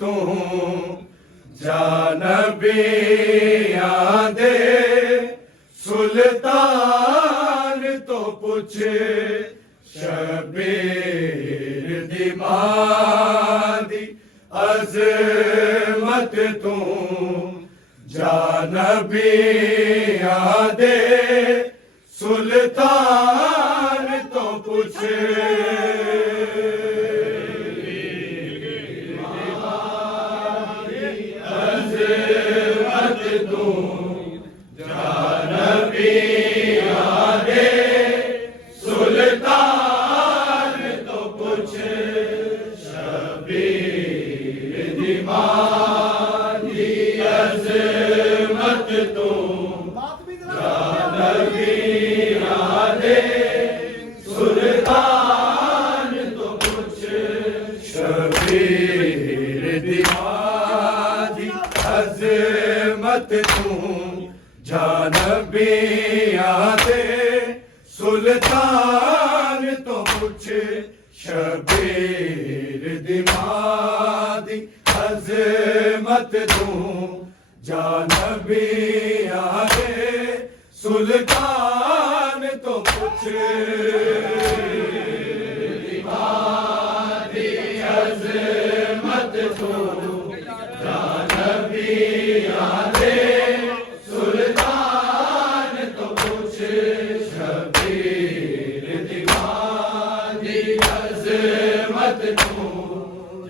तू जानबी आदे सुल्तान तो पूछे शबीर दिमादी अजमत तू जानबी आदे सुल्तान तो पूछे अजमत तू जानबी आदे सुल्तान तो पूछे शबीर दिमादी अजमत तू जानबी आदे सुल्तान तो पूछे शबीर दिमादी अजमत तू जानबी आदे सुल्तान तो पूछे शबीर दिमादी अजमत तू जानबी आदे सुल्तान तो पूछे दिमादी अजमत तू जानबी आदे सुल्तान तो पूछे शबीर दिमादी अजमत तू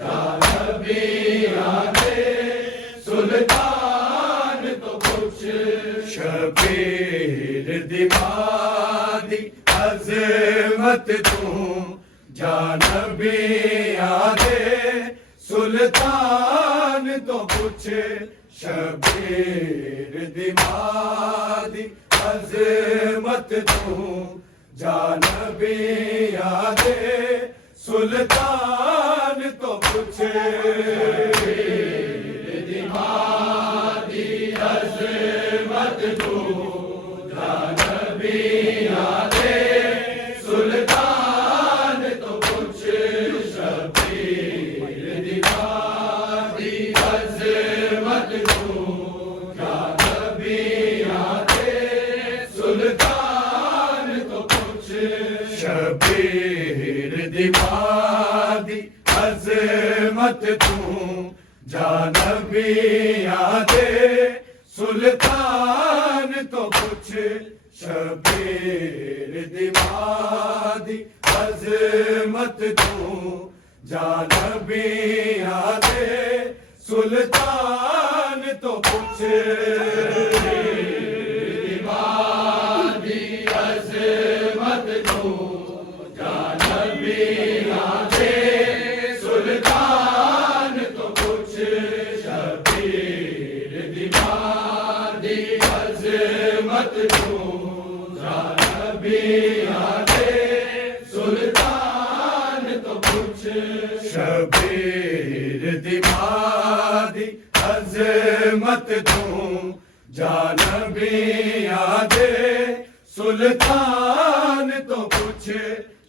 जानबी आदे सुल्तान तो पूछे शबीर दिमादी अजमत तू जानबी आदे सुल्तान तो पूछे शबीर दिमादी अजमत तू जानबी आदे सुल्तान तो पूछे दिमादी अजमत तू जानबी आदे सुल्तान तो पूछे शबीर दिमादी अजमत तू जानबी आदे सुल्तान तो पूछे शबीर दिमादी अजमत तू जानबी आदे सुल्तान तो पूछे शबीर दिमादी अजमत तू जानबी आदे सुल्तान तो पूछे दिमादी अजमत तू जानबी आदे सुल्तान तो पूछे शबीर दिमादी अजमत तू जानबी आदे सुल्तान तो पूछे शबीर दिमादी अजमत तू जानबी आदे सुल्तान तो पूछे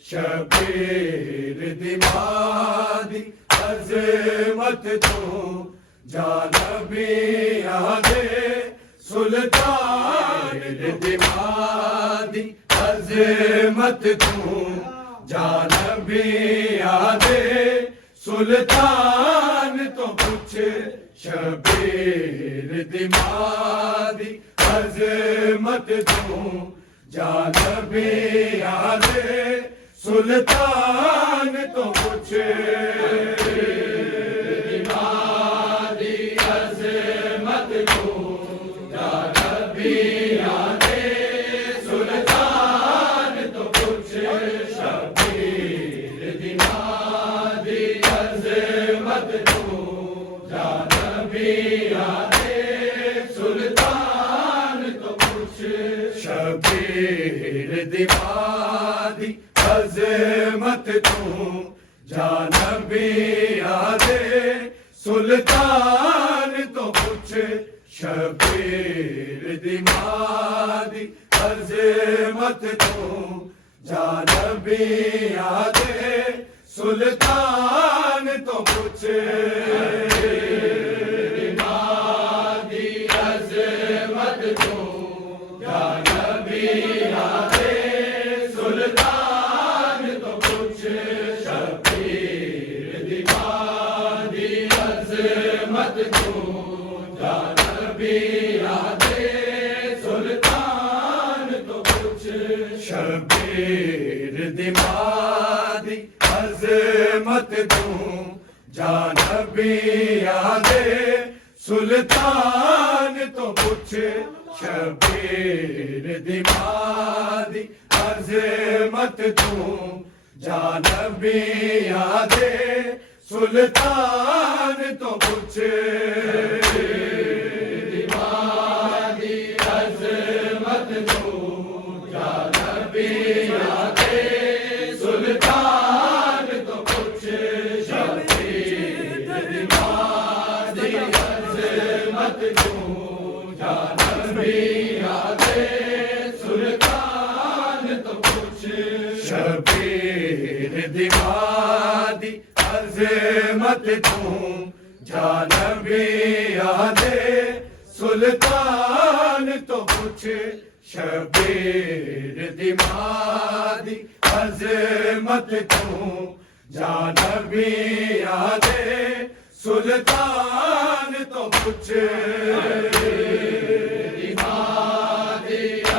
शबीर दिमादी अजमत तू जानबी आदे सुल्तान दिमादी अजमत तू जानबी आदे सुल्तान तो पूछे शबीर दिमादी अजमत तू जानबी आदे सुल्तान तो पूछे दिमादी अजमत तू जानबी आदे सुल्तान तो पूछे शबीर दिमादी अजमत तू जानबी आदे सुल्तान तो पूछे शबीर दिमादी अजमत तू जानबी आदे सुल्तान तो पूछे शबीर दिमादी अजमत तू जानबी आदे सुल्तान तो पूछ दी अज़मत तू या नबी आदे सुल्तान तो पूछ शबीर दी अज़मत तू या नबी आदे सुल्तान तो पूछ शबीर दी अज़मत तू जा नबी आदे सुल्तान तो पूछ शबीर दी अज़मत तू जा नबी आदे सुल्तान तो पूछ अज़मत तू जा नबी आदे सुल्तान तो पूछ शबीर दी अज़मत तू जा नबी आदे सुल्तान तो पूछ शबीर दी अज़मत तू जा नबी आदे सुल्तान तो पूछ शबीर दी अज़मत तू जा नबी आदे सुल्तान तो पूछ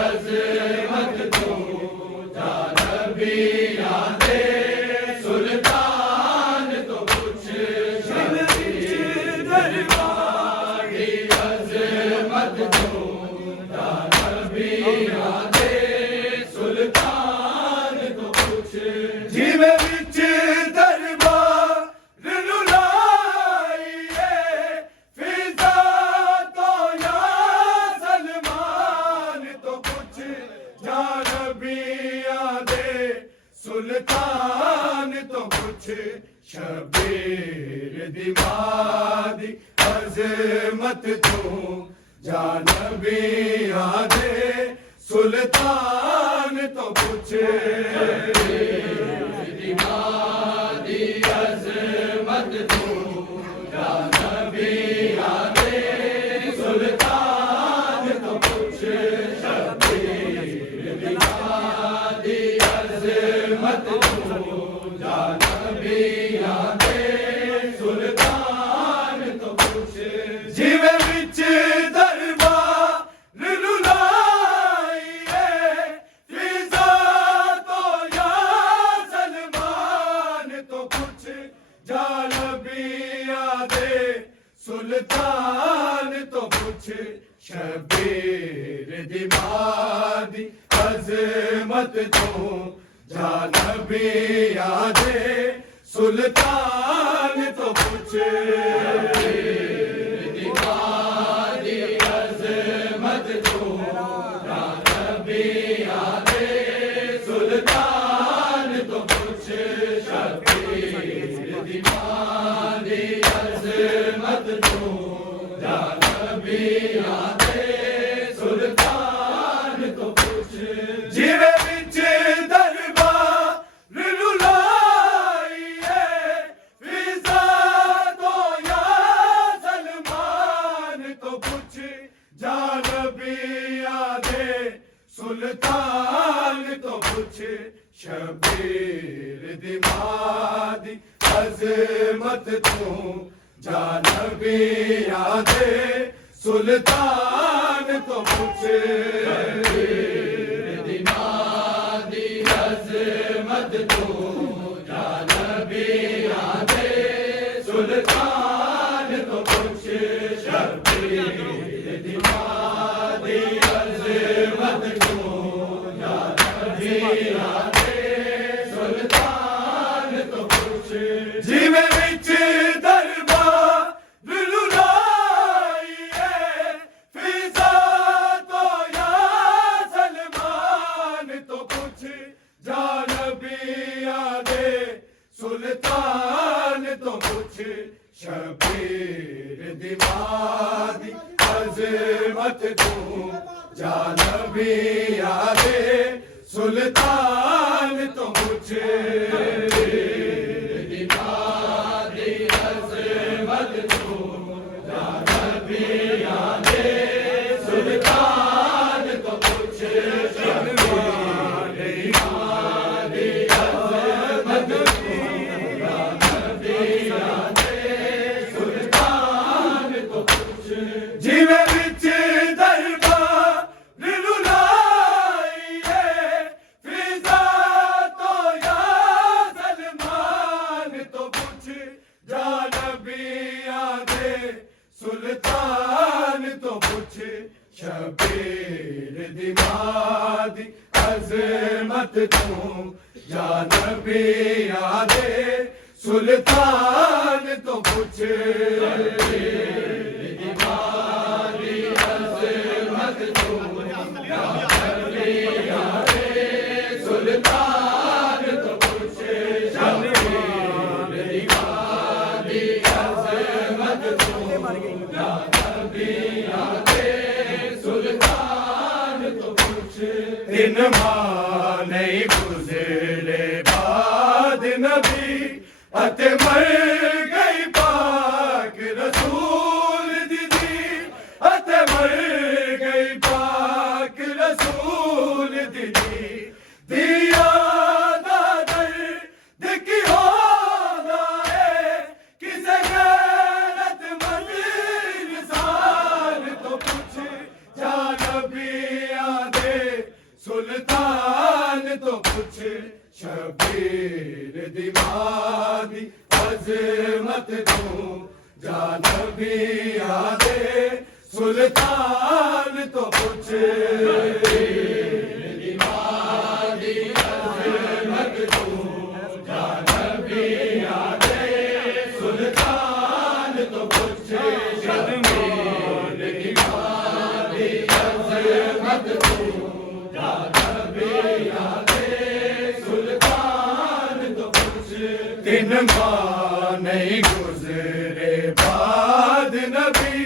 अज़मत तू जा नबी आदे सुल्तान तो पूछ अज़मत तू जा नबी आदे सुल्तान तो पूछ जिवे विच दरबार रुलाइए फिजा तो या सलमान तो पूछ जा नबी आदे सुल्तान तो पूछ शबीर दी अज़मत तू जा नबी आदे सुल्तान तो पूछ अज़मत तू जा नबी आदे सुल्तान तो पूछ शबीर दी अज़मत तू जा नबी आदे सुल्तान तो पूछ जिवे विच दरबार रुलाइए फिजा तो या सलमान तो पूछ जा नबी आदे सुल्तान तो पूछ शबीर दी अज़मत तू जा नबी आदे सुल्तान तो पूछ अज़मत तू जा नबी आदे सुल्तान तो पूछ शबीर दी अज़मत तू जा नबी आदे सुल्तान तो पूछ जिवे विच दरबार रुलाइए फिजा तो या सलमान तो पूछ जा नबी आदे सुल्तान तो पूछ शबीर दी अज़मत तू जा नबी आदे सुल्तान तो पूछ अज़मत तू जा नबी आदे सुल्तान तो पूछ शबीर दी अज़मत तू जा नबी आदे सुल्तान तो पूछ जिवे विच दरबार रुलाइए फिजा तो या सलमान तो पूछ जा नबी आदे सुल्तान तो पूछ शबीर दी अज़मत तू जा नबी आदे सुल्तान तो पूछ पुछ शबीर दी मां दी अज़मत तू या नबी आदे सुल्तान तो पुछ शबीर दी मां दी अज़मत तू या नबी आदे सुल्तान तो पुछ शबीर दी मां दी अज़मत तू या नबी आदे सुल्तान तो पुछ दिन मां नहीं गुज़रे बाद नबी अते मर गई पाक रसूल दीदी अते मर गई पाक रसूल दीदी दिया दादर दिखी होना है किसे गैरत मंद इंसान तो पूछ जा नबी आदे सुल्तान तो पूछ शबीर दी मां दी अज़मत तू जा नबी आदे सुल्तान तो पुछ शबीर दी मां दी अज़मत तू जा नबी आदे सुल्तान तो पुछ शबीर दी मां दी अज़मत तू जा नबी आदे दिन मां नहीं गुज़रे बाद नबी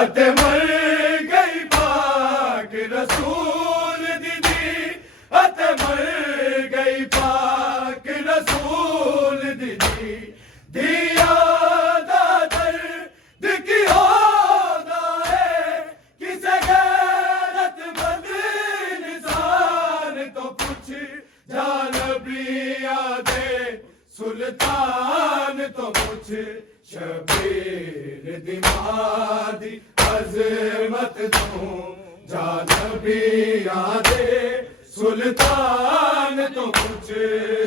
अते मर गई पाक रसूल दीदी अते मर गई पाक रसूल दीदी दिया दादर दिखी होना है किसे गैरत मंद इंसान तो पूछ जा नबी आदे सुल्तान तो पूछ शबीर दी मां दी अज़मत तू जा नबी आदे सुल्तान तो पूछ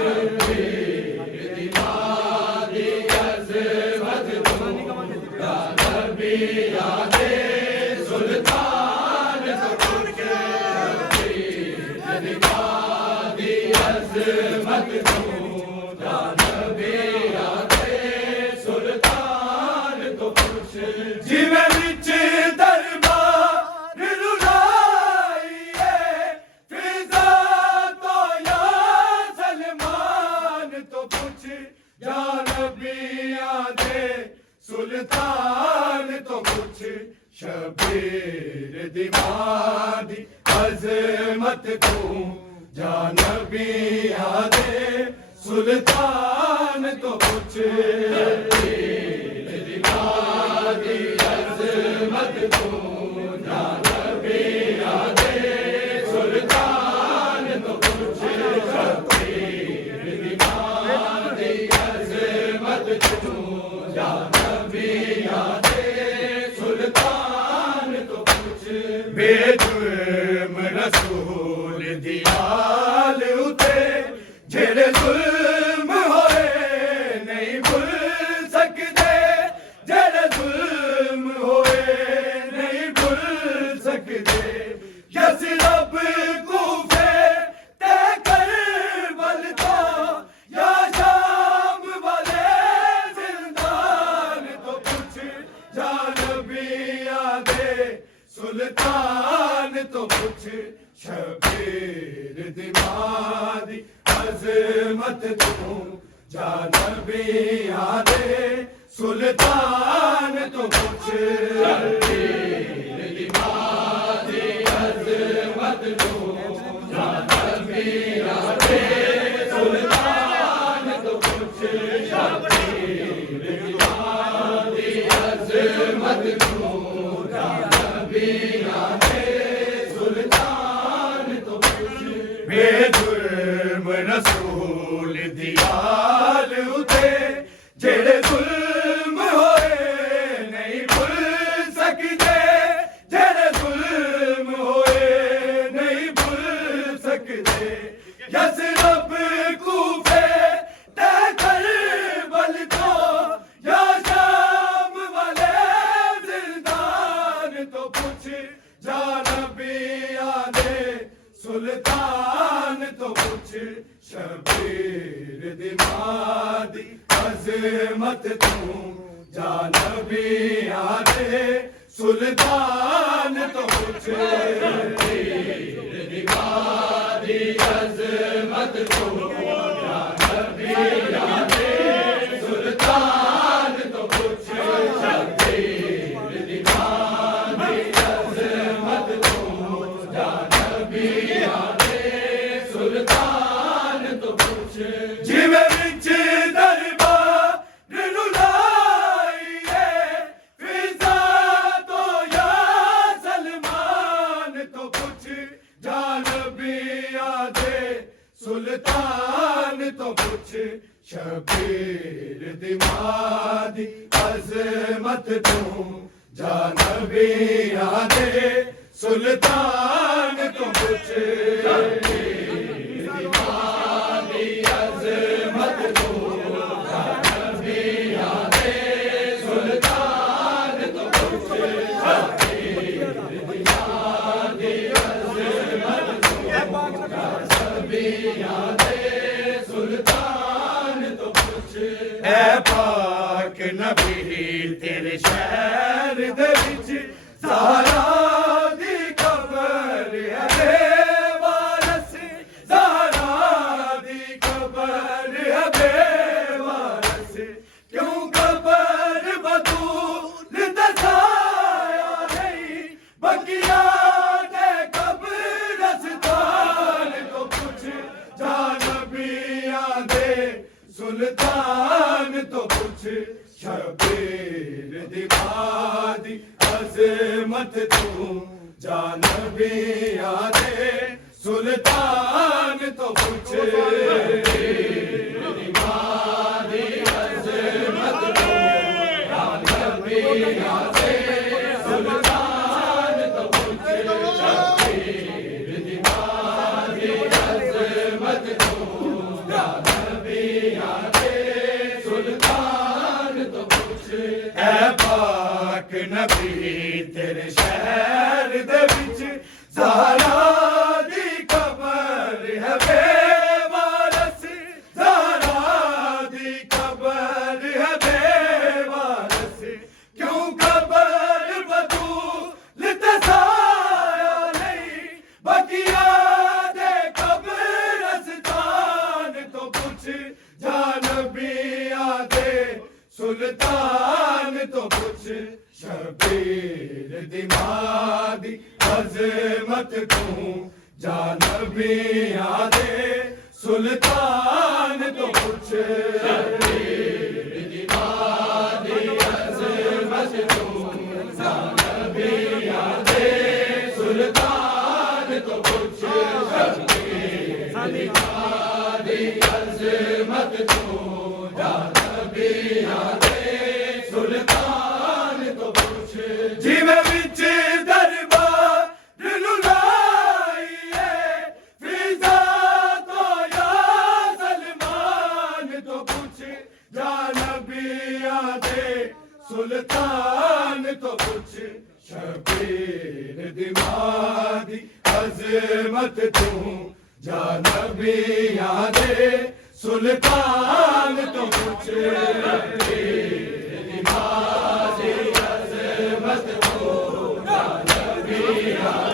शबीर दी मां दी अज़मत तू जा नबी आदे सुल्तान तो पूछ शबीर दी मां दी अज़मत तू जिवें विच दरबार रुलाइए फिजा तो या सलमान तो पूछ जा नबी आदे सुल्तान तो पूछ शबीर दी मां दी अज़मत तू जा नबी आदे सुल्तान तो पूछ शबीर दी मां दी अज़मत तू जा नबी आदे सुल्तान तो पूछ शबीर दी मां दी अज़मत तू जा नबी आदे सुल्तान तो पूछ बेजुर्म रसूल दी आल उते जेड़े जुल्म होए नहीं भुल सकदे जेड़े जुल्म होए नहीं भुल सकदे यस रब कूफे ते करबल तो या शाम वाले जिंदान तो पूछ जा नबी आदे सुल्तान तो पूछ शबीर दी मां दी अज़मत तू जा नबी आदे सुल्तान तो पूछ शबीर दी मां दी अज़मत तू जा नबी आदे सुल्तान तो पूछ शबीर दी मां दी अज़मत तू जा नबी आदे सुल्तान तो पूछ बेजुर्म रसूल दी आल उते जेड़े जुल्म होए नहीं भुल सकदे जेड़े जुल्म होए नहीं भुल सकदे यस रब कूफे ते करबल तो या शाम वाले जिंदान तो पूछ पुछ जा नबियां दे सुल्तान तो पुछ शबीर दी मां दी अज़मत तू जा नबियां दे सुल्तान तो पुछ शबीर दी मां दी अज़मत तू जा नबियां दे सुल्तान तो पुछ शबीर दी मां दी अज़मत तू जा नबियां दे सुल्तान तो पुछ जिवें विच दरबार नूं लाईए फिज़ा तो या सलमान तो पुछ जा नबियां दे सुल्तान तो पुछ शबीर दी मां दी अज़मत तू जा नबियां दे सुल्तान तो पुछ शबीर दी मां दी अज़मत तू जा नबियां दे सुल्तान तो पुछ शबीर दी मां दी अज़मत तू जा नबियां दे सुल्तान तो पुछ ऐ पाक नबी तेरे शहर दे विच ज़हरा दी कबर है बेवारस ज़हरा दी कबर है बेवारस क्यों कबर बतूल दसाया नहीं बकिया दे कब्रिस्तान तो पुछ जा नबियां दे सुल्तान तो पुछ शबीर दी मां दी अज़मत तू जा नबियां दे सुल्तान तो पुछ शबीर दी मां दी अज़मत तू जा नबियां दे सुल्तान तो पुछ शबीर दी मां दी अज़मत तू जा नबियां दे सुल्तान तो पुछ ऐ पाक नबी तेरे शहर दे विच ज़हरा दी कबर है बेवारस ज़हरा दी कबर है बेवारस क्यों कबर बतूल दसाया नहीं बकिया दे कब्रिस्तान तो पुछ जा नबियां दे सुल्तान तो पुछ शबीर दी मां दी अज़मत तू जा नबियां दे सुल्तान तो पुछ शबीर दी मां दी अज़मत तू जा नबियां दे सुल्तान तो पुछ शबीर दी मां दी अज़मत तू जा नबियां दे सुल्तान तो पुछ जिवें विच दरबार नूं लाईए फिज़ा तो या सलमान तो पुछ जा नबियां दे सुल्तान तो पुछ शबीर दी मां दी अज़मत तू जा नबियां दे सुल्तान तो पुछ शबीर दी मां दी अज़मत तू जा नबियां दे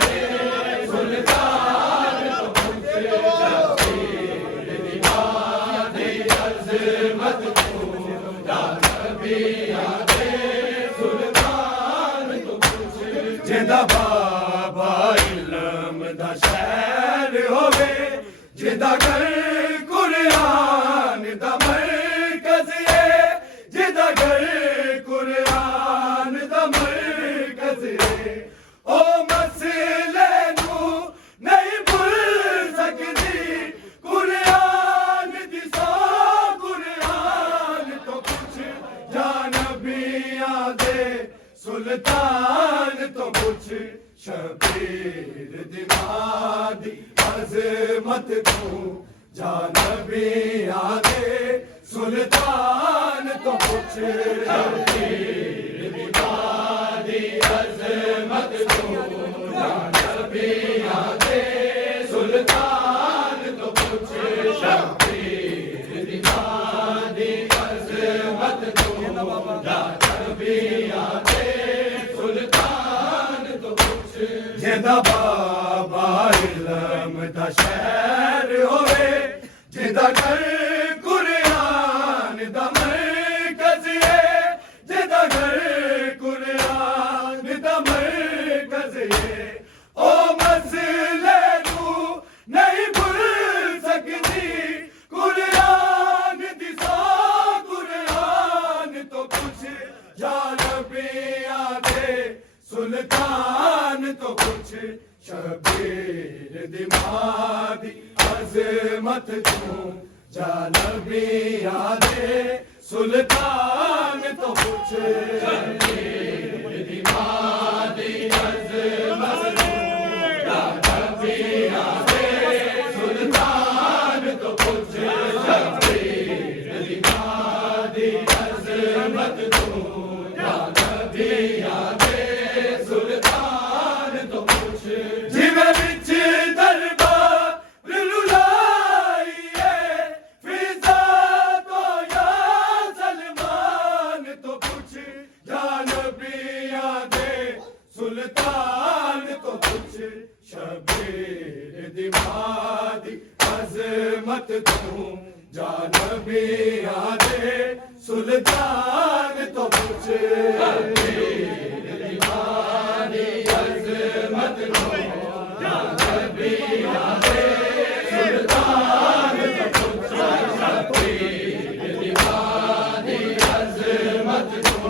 सुल्तान तो पुछ शबीर दी मां दी अज़मत तू जा नबियां दे सुल्तान तो पुछ जिंदा बाबा इल्म दा शहर होवे जिंदा घर कुरान दा मरकज़ है जिंदा घर कुरान दा मरकज़ है ओ मसले नूं नहीं भुल सकदी कुरान दी सौ कुरान तो पुछ जा नबियां दे सुल्तान तो पुछ शबीर दी मां दी अज़मत तू जा नबियां दे सुल्तान तो पुछ शबीर दी मां दी अजमत तू या नबी आदे सुल्तान तो कुछ शबीर दिमादी अजमत तू या नबी आदे सुल्तान तो कुछ जिदा बाबा इल्म दा शहर होवे जिदा घर कुरान दा मरकज है जिदा घर कुरान दा मरकज है ओ मसले नू नहीं भूल सकदी कुरान दी सा कुरान तो कुछ या नबी आदे सुल्तान तो कुछ शबीर दिमादी अजमत तू या नबी आदे सुल्तान तो कुछ शबीर दिमादी अजमत तू या नबी आदे सुल्तान तो कुछ शबीर दिमादी अजमत तू या नबी आदे सुल्तान तो कुछ जिवे विच दरबार लुलाइए फिजा तो या सलमान तो कुछ या नबी आदे सुल्तान तो कुछ शबीर दिमादी अजमत तू या नबी आदे सुल्तान तो कुछ शबीर दिमादी अजमत तू या नबी आदे सुल्तान तो कुछ शबीर दिमादी अजमत तू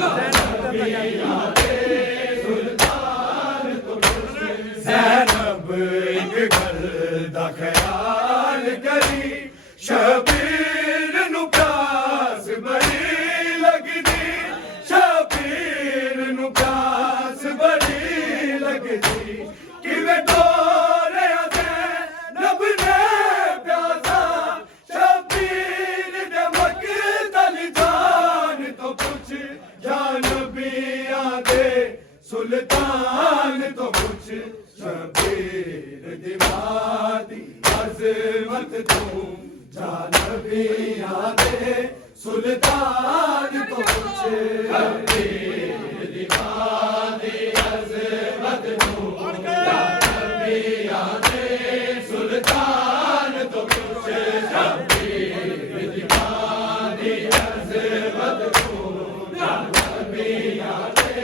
या नबी आदे सुल्तान तो कुछ ज़ैनब एक गल दा ख्याल करी शबीर नू प्यास बड़ी लगदी शबीर नू प्यास बड़ी लगदी किवे डोरे ज़ैनब ने प्यासा शबीर दे मकतल जान तो कुछ या नबी आदे सुल्तान तो कुछ शबीर दिमादी अजमत तू या नबी आदे सुल्तान तो कुछ शबीर दिमादी अजमत तू या नबी आदे सुल्तान तो कुछ शबीर दिमादी अजमत तू या नबी आदे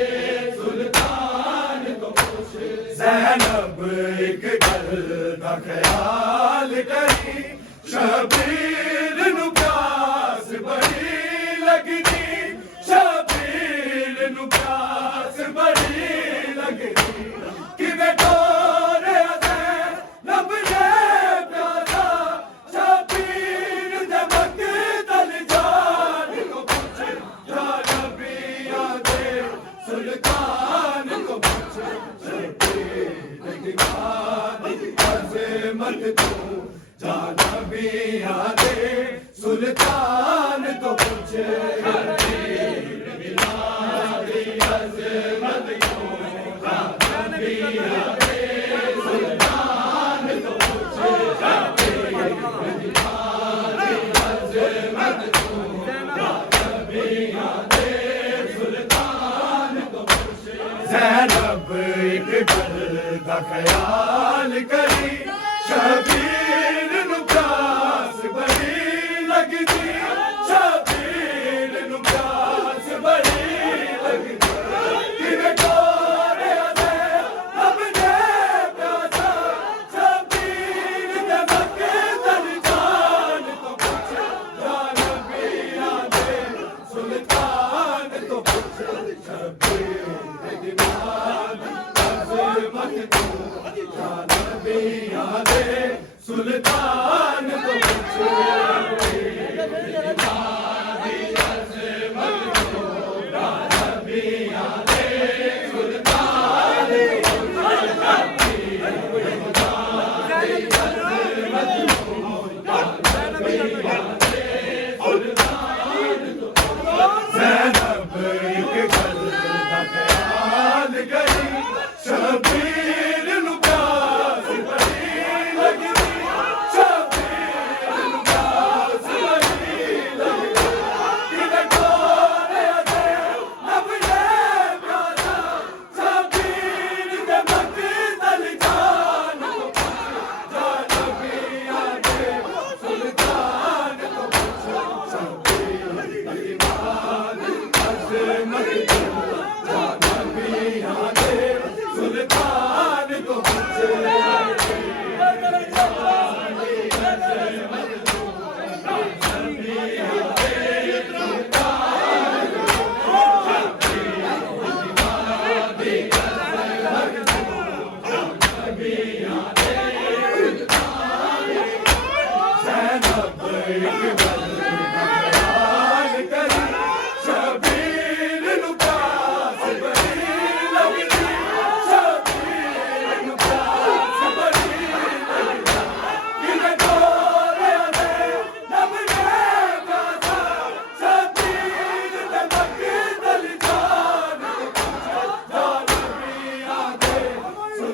सुल्तान तो कुछ ज़ैनब एक गल दा ख्याल करी शबीर नू प्यास बड़ी लगदी शबीर नू प्यास बड़ी लगदी किवे डोरे ज़ैनब ने प्यासा शबीर दे मकतल जान तो कुछ या नबी आदे सुल्तान तो कुछ शबीर दिमादी अजमत तू या नबी आदे सुल्तान तो कुछ शबीर दिमादी अजमत तू या नबी आदे सुल्तान तो कुछ शबीर दिमादी अजमत तू या नबी आदे सुल्तान तो कुछ ज़ैनब एक गल दा ख्याल करी शबीर नू प्यास बड़ी लगदी शबीर नू प्यास बड़ी लगदी किवे डोरे ज़ैनब ने प्यासा शबीर दे मकतल जान तो कुछ या नबी आदे सुल्तान तो कुछ शबीर दिमादी अजमत तू या नबी आदे सुल्तान तो कुछ दिमादी अजमत तू या नबी आदे सुल्तान तो ज़ैनब एक गल दा ख्याल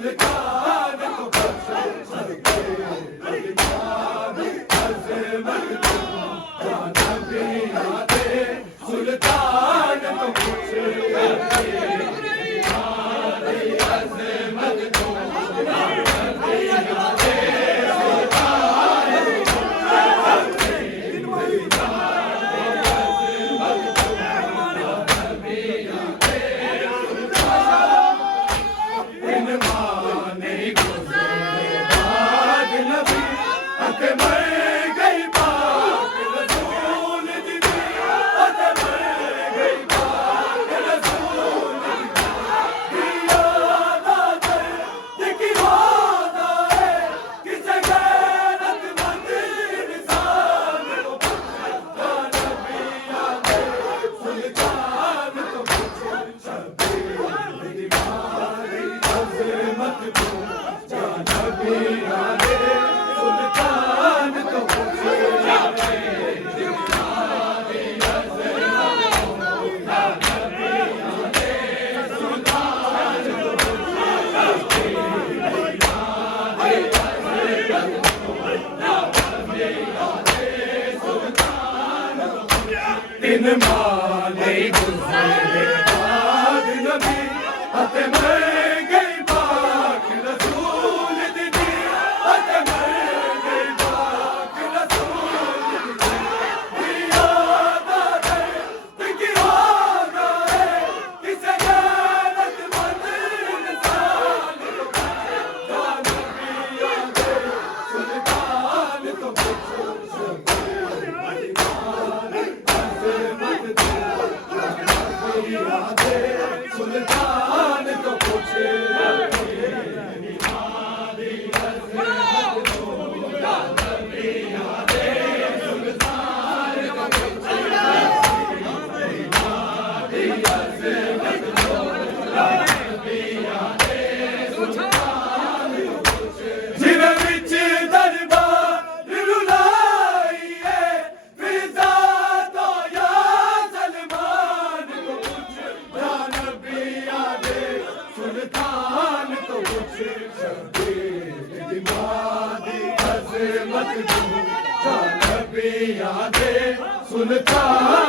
सुल्तान को बख्श सबके अधिकारी अज़मत को या नबी आदे सुल्तान को बख्श दिन माने गुज़रे बाद नबी अते मर गई पाक रसूल दीदी अते मर गई पाक रसूल दीदी याद आते कि याद आए किसे गैरतमंद इंसान को या नबी आदे सुल्तान को सुल्तान को पूछे सुल्तान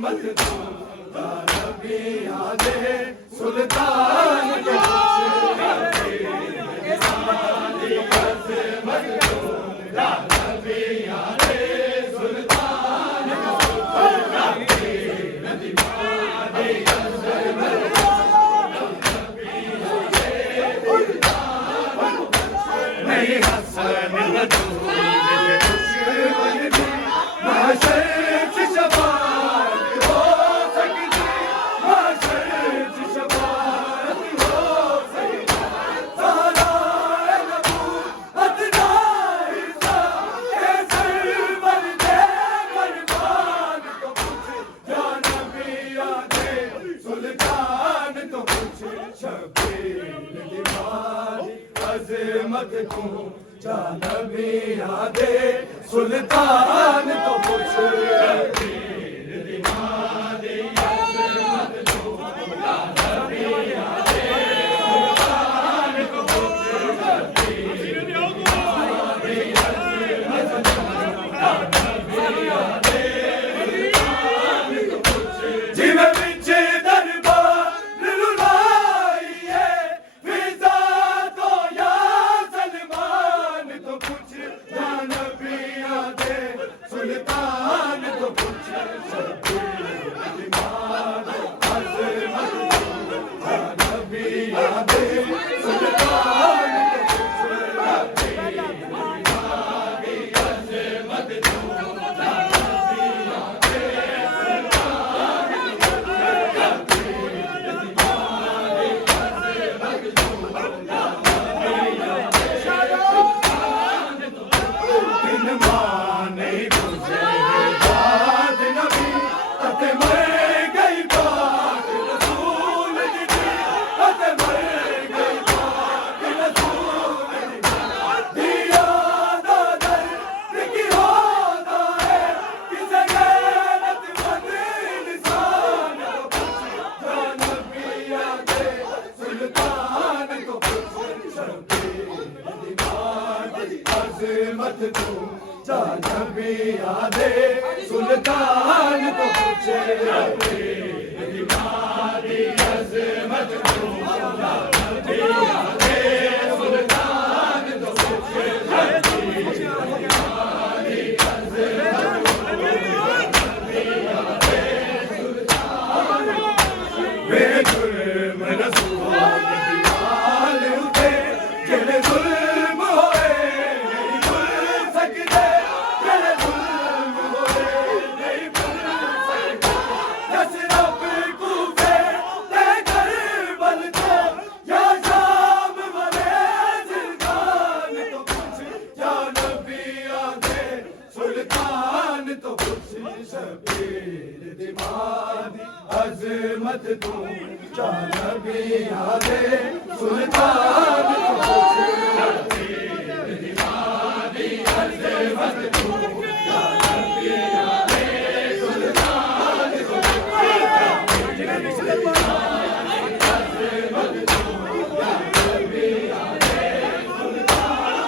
मत दो नबी आदे सुल्तान को अज़मत को जा नबी आदे सुल्तान तो पूछ सुल्तान को पूछ अजमत तू जानबी आदे सुल्तान तो पूछे दीवानी अजमत तू जानबी आदे सुल्तान तो पूछे दीवानी अजमत तू जानबी आदे सुल्तान बेजुर्म रसूल दीवाल उठे जेड़े जुल्म होए नहीं भुल सकदे जेड़े जुल्म होए नहीं भुल सकदे जस रब कूफे ते करबल को या शाम वाले जिंदान तो कुछ या नबी आदे सुल्तान तो कुछ शबीर दीवानी अजमत तू जानबी आदे सुल्तान तो कुछ शबीर दीवानी अजमत तू जानबी आदे सुल्तान तो कुछ शबीर दीवानी अजमत तू जानबी आदे सुल्तान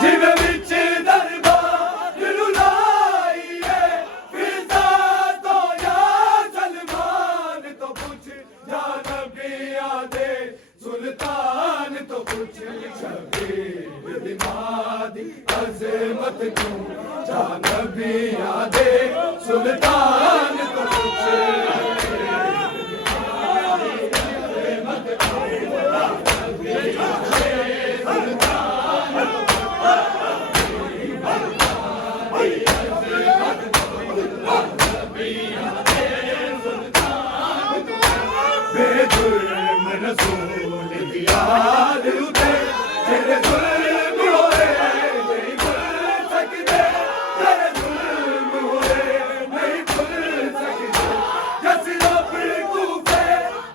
जिवे विच दरबार रुलाईए फिजा तो या सलमान तो कुछ जानबी आदे सुल्तान तो कुछ शबीर दीवानी अजमत तू जानबी आदे सुल्तान तो कुछ बेजुर्म रसूल दीवाल उठे जेड़े जुल्म होए नहीं भुल सकदे जेड़े जुल्म होए नहीं भुल सकदे जस रब कूफे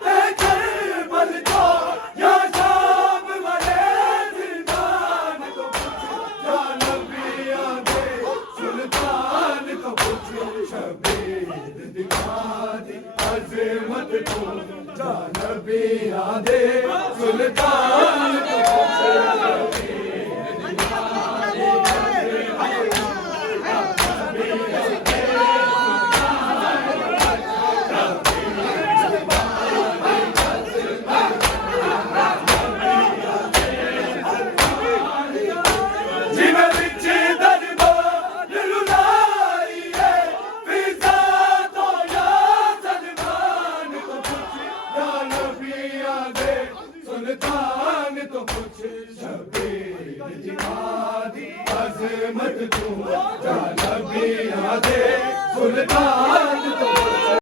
ते करबल को या शाम वाले जिंदान तो कुछ या नबी आदे सुल्तान तो कुछ शबीर दीवानी अजमत तू जानबी आदे सुल्तान तो कुछ जिवे विच दरबार रुलाईए फिजा तो या सलमान तो कुछ या नबी आदे सुल्तान तो कुछ शबीर दीवानी अजमत तू जानबी आदे सुल्तान तो